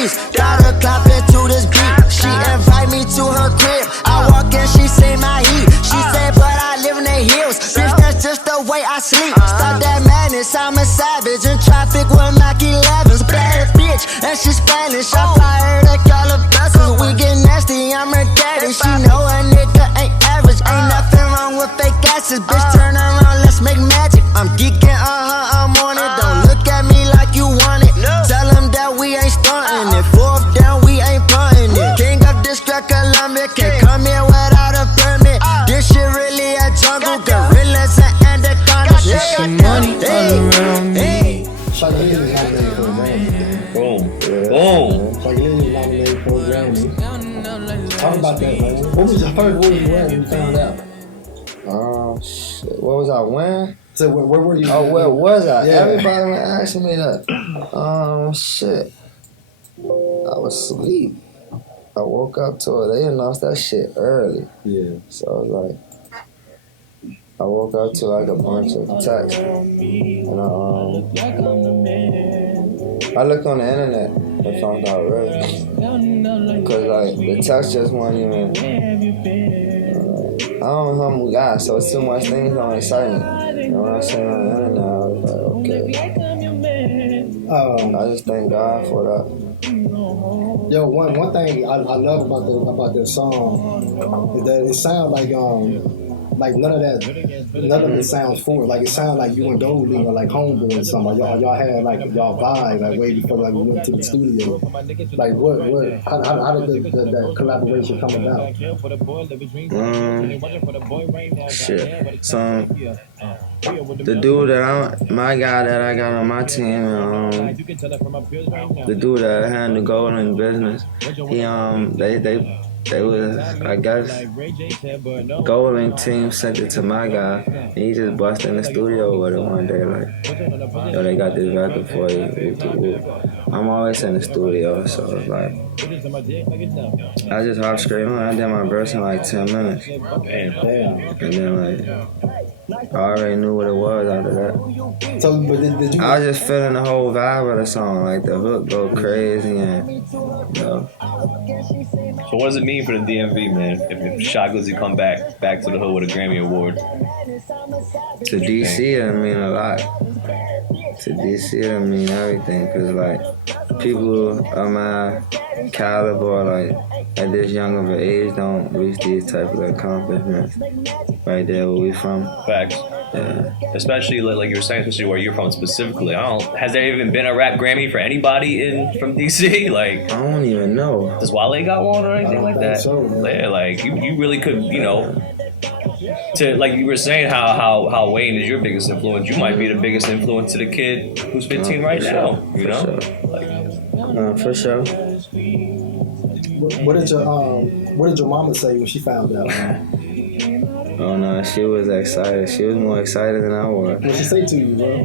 beast. Gotta clap into this beat. She invite me to her crib. I walk in, she say my heat. She say, but I live in the hills. Bitch, that's just the way I sleep. Stop that madness, I'm a savage. In traffic with Mac 11s. Bad bitch, and she Spanish. I fly her to Calabasas. We get nasty, I'm her daddy. She know a nigga ain't average. Ain't nothing wrong with fake asses. Bitch, turn around, let's make magic. I'm geeking, I'm on it. Don't look at me like you want it. Tell them that we ain't stunting it. Fourth down, we ain't punting it. King of District Columbia, can't come here without a permit. This shit really a jungle, gorillas and anacondas. Just some money all around me. Glizzy is nominated for a Grammy. Boom. Yeah. Boom. Glizzy is nominated for a Grammy. Talk about that, man. What was your first word you wearing when you found out? Shit. What was I wearing? So where were you? Oh, where was I? Yeah. Everybody was asking me that. Shit. I was asleep. I woke up to it. They announced that shit early. Yeah. So I was like, I woke up to like a bunch of texts. And I looked on the internet and found out early. Cause like the text just wasn't even. I don't know humble guy, so it's too much things don't excite me. And when I seen on the internet, I was like, okay. I just thank God for that. Yo, one thing I love about this song is that it sounds like none of it sounds forward. Like it sounds like you and Goldie or like homeboy or something. Y'all had like y'all vibe like way before like we went to the studio. Like how did that collaboration come about? Shit. So the dude my guy that I got on my team, the dude that had the golden business, they was, I guess, Golden team sent it to my guy, and he just busted in the studio with it one day, like, yo, they got this record for you. I'm always in the studio, so it's like, I just hopped straight on. I did my verse in like 10 minutes. And then like, I already knew what it was after that. So, but did you? I was just feeling the whole vibe of the song, like the hook go crazy and, you know. So what does it mean for the DMV, man, if Shot Glizzy come back to the hood with a Grammy Award? To DC, it mean a lot. To DC, it mean everything, because, like, people of my caliber, like, at this young of an age, don't reach these type of accomplishments right there where we from. Facts. Yeah. Especially, like you were saying, especially where you're from specifically. Has there even been a rap Grammy for anybody from DC? Like, I don't even know. Does Wale got one or anything like that? So, yeah, like, you really could, you know, to, like you were saying, how Wayne is your biggest influence. You might be the biggest influence to the kid who's 15 right now. You know, for sure. What did your mama say when she found out? Oh no, she was excited. She was more excited than I was. What she say to you, bro?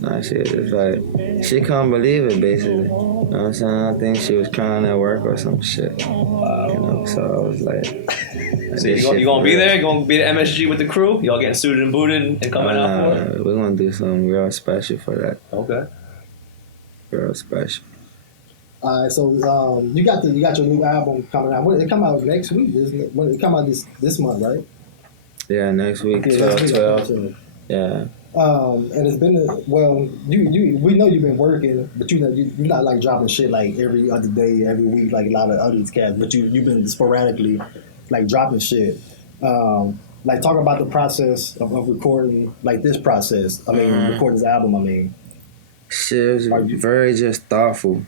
Nah, she was just like, she couldn't believe it, basically. You know what I'm saying? I think she was crying at work or some shit. You know, so I was like, so you gonna be there? You gonna be the MSG with the crew? Y'all getting suited and booted and coming out for it? We're gonna do something real special for that. Okay. Real special. Alright, so you got your new album coming out. It come out next week? It come out this month, right? Yeah, next week, 12. Yeah. And it's been we know you've been working, but you're not like dropping shit like every other day, every week like a lot of other cats. But you've been sporadically like dropping shit. Like talk about the process of recording, like this process. I mean, recording this album. I mean, shit was very just thoughtful,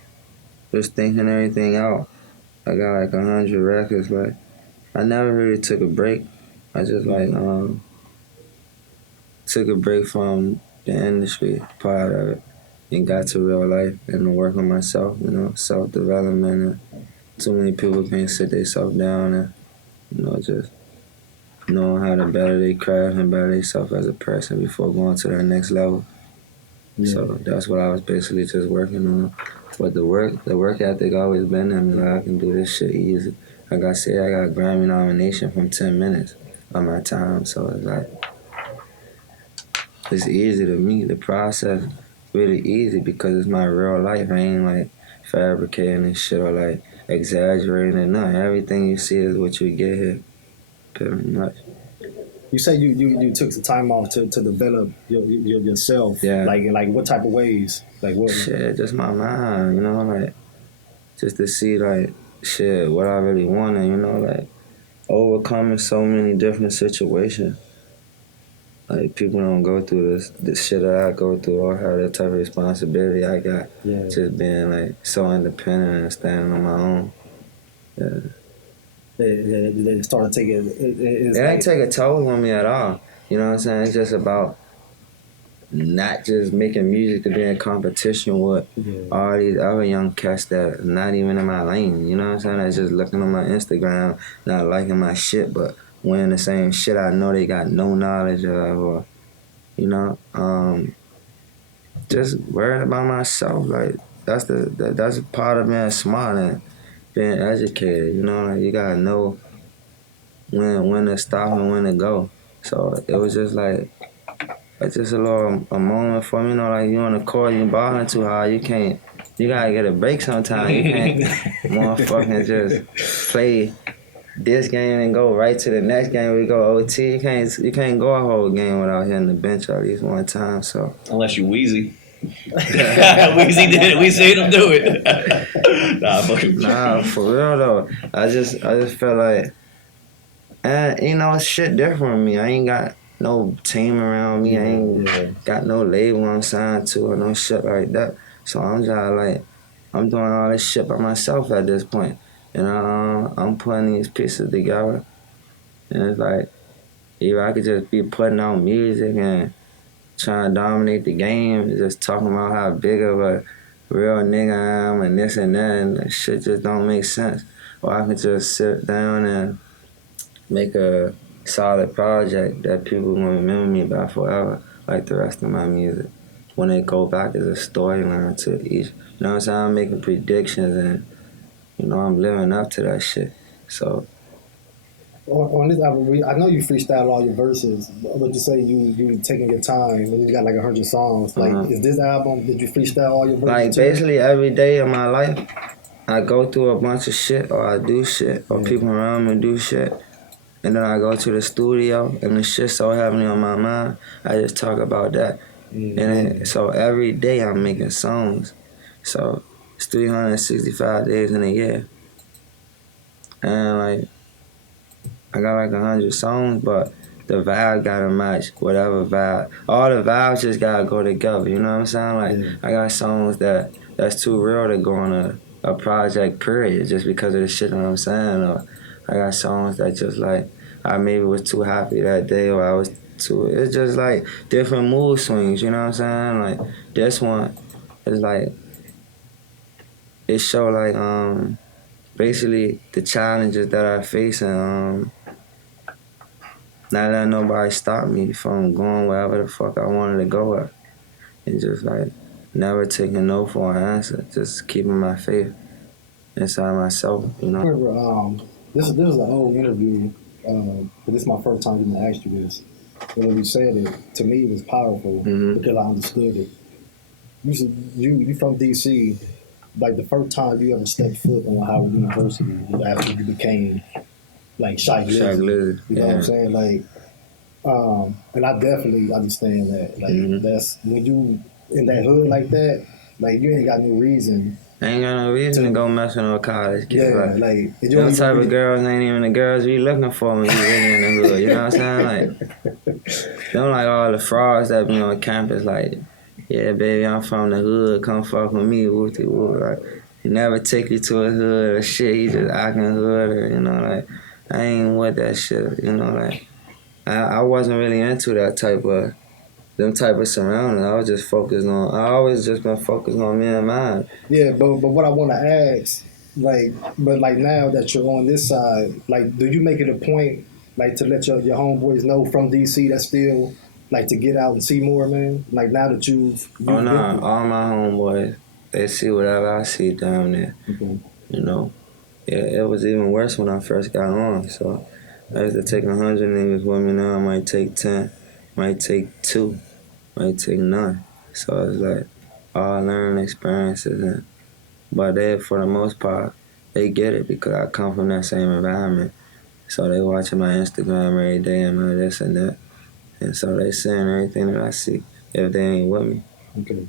just thinking everything out. I got like 100 records, but I never really took a break. I just like took a break from the industry part of it and got to real life and work on myself, you know, self-development. And too many people can't sit themselves down and, you know, just knowing how to better their craft and better themselves as a person before going to that next level. Yeah. So that's what I was basically just working on. But the work ethic always been in me. Like, I can do this shit easy. Like I said, I got a Grammy nomination from 10 minutes of my time. So it's like, it's easy to me. The process really easy because it's my real life. I ain't like fabricating and shit or like exaggerating it. No, everything you see is what you get here, pretty much. You say you took some time off to develop yourself. Yeah. Like what type of ways? Like what? Shit, just my mind, you know, like just to see like shit what I really wanted, you know, like overcoming so many different situations. Like people don't go through this shit that I go through or have that type of responsibility I got. Yeah. Just being like so independent and standing on my own. Yeah. They started taking It ain't take a toll on me at all. You know what I'm saying? It's just about not just making music to be in competition with all these other young cats that are not even in my lane. You know what I'm saying? That's just looking on my Instagram, not liking my shit, but wearing the same shit I know they got no knowledge of, or, you know, just worrying about myself. Like, that's that's part of being smart and being educated. You know, like, you gotta know when to stop and when to go. So it was just like, it's just a moment for me, you know, like you on the court, you balling too hard, you gotta get a break sometime. You can't motherfucking just play this game and go right to the next game. We go OT. You can't go a whole game without hitting the bench at least one time. So unless you Wheezy. Wheezy did it. We seen him do it. Nah, for real though. I just felt like, and you know, shit different with me. I ain't got no team around me. I ain't got no label I'm signed to or no shit like that. So I'm just like, I'm doing all this shit by myself at this point. And I'm putting these pieces together. And it's like, either I could just be putting out music and trying to dominate the game, just talking about how big of a real nigga I am and this and that, and that shit just don't make sense. Or I could just sit down and make a solid project that people gonna remember me by forever, like the rest of my music. When they go back as a storyline to each, you know what I'm saying? I'm making predictions and, you know, I'm living up to that shit. So on this album, I know you freestyle all your verses, but you say you taking your time and you got like 100 songs. Like, is this album, did you freestyle all your verses? Like, basically every day of my life, I go through a bunch of shit, or I do shit, or people around me do shit. And then I go to the studio, and the shit so heavily on my mind, I just talk about that. And then, so every day I'm making songs. So it's 365 days in a year. And like, I got like 100 songs, but the vibe gotta match whatever vibe. All the vibes just gotta go together, you know what I'm saying? Like, I got songs that's too real to go on a project, period, just because of the shit that I'm saying. Or I got songs that just like, I maybe was too happy that day, or I was too, it's just like different mood swings, you know what I'm saying? Like, this one is like, it show like, basically the challenges that I face and not letting nobody stop me from going wherever the fuck I wanted to go at. And just like never taking no for an answer, just keeping my faith inside myself, you know. I remember, this was an old interview, but this is my first time even asked you this. And when you said it, to me it was powerful because I understood it. You from DC, like the first time you ever stepped foot on Howard University was after you became like Shy Glizzy. You know what I'm saying? Like, and I definitely understand that. Like, that's when you in that hood like that, like you ain't got no reason. I ain't got no reason to go mess with no college kids. Yeah, like those type of girls ain't even the girls you looking for when you really in the hood. You know what I'm saying? Like, them like all the frauds that be on campus. Like, yeah, baby, I'm from the hood. Come fuck with me, wooty woo. Like, he never take you to a hood or shit. He just acting hood, or, you know, like, I ain't with that shit. You know, like, I wasn't really into that them type of surroundings. I was just focused on, I always just been focused on me and mine. Yeah, but what I want to ask, like, but like now that you're on this side, like, do you make it a point, like, to let your homeboys know from DC that still, like, to get out and see more, man? Like, now that you've oh, no, all my homeboys, they see whatever I see down there. You know? Yeah, it was even worse when I first got on, so I used to take 100 niggas with me. Now I might take 10, might take 2, might take none. So it's like all learning experiences, and But they, for the most part, they get it because I come from that same environment. So they watching my Instagram every day and my this and that. And so they seeing everything that I see if they ain't with me. Okay.